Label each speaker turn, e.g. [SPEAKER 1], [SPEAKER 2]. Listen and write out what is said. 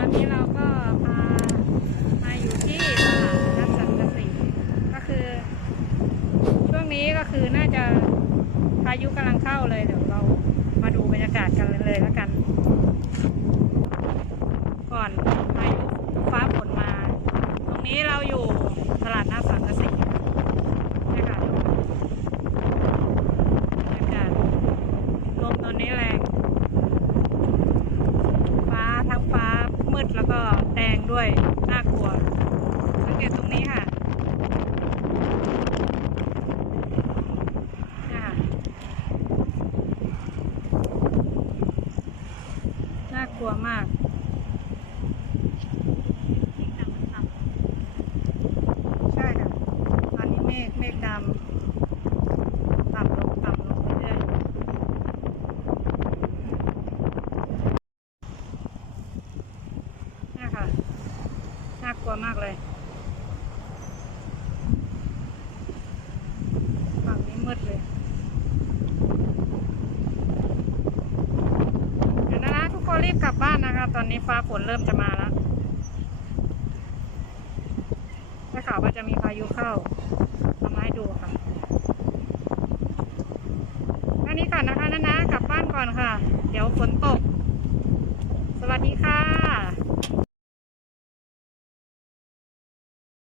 [SPEAKER 1] อนนี้เราก็พามาอยู่ที่ตลาดนัดสังกะสีก็คือ ช่วงนี้ก็คือน่าจะพายุกำลังเข้าเลยเดี๋ยวเรามาดูบรรยากาศกันเลยแล้วกัน ก่อนพายุฟ้าฝนมา ตรงนี้เราอยู่ตลาดนัดสังกะสีนี่ค่ะบรรยากาศลมตอนนี้แรง ฟ้าทั้งฟ้ามืด แล้วก็แดงด้วย น่ากลัว สังเกตตรงนี้ค่ะค่ะน่ากลัวมาก ใช่ค่ะ ตอนนี้เมฆเมฆดำต่ำลงต่ำลงเรื่อยๆนี่ค่ะ น่ากลัวมากเลย ฝั่งนี้มืดเลย เดี๋ยวนะคะทุกคนรีบกลับบ้านนะคะ ตอนนี้ฟ้าฝนเริ่มจะมาแล้วได้ข่าวว่าจะมีพายุเข้าเอามาให้ดูค่ะอันนี้ก่อนนะคะนะนะกลับบ้านก่อนค่ะ เดี๋ยวฝนตก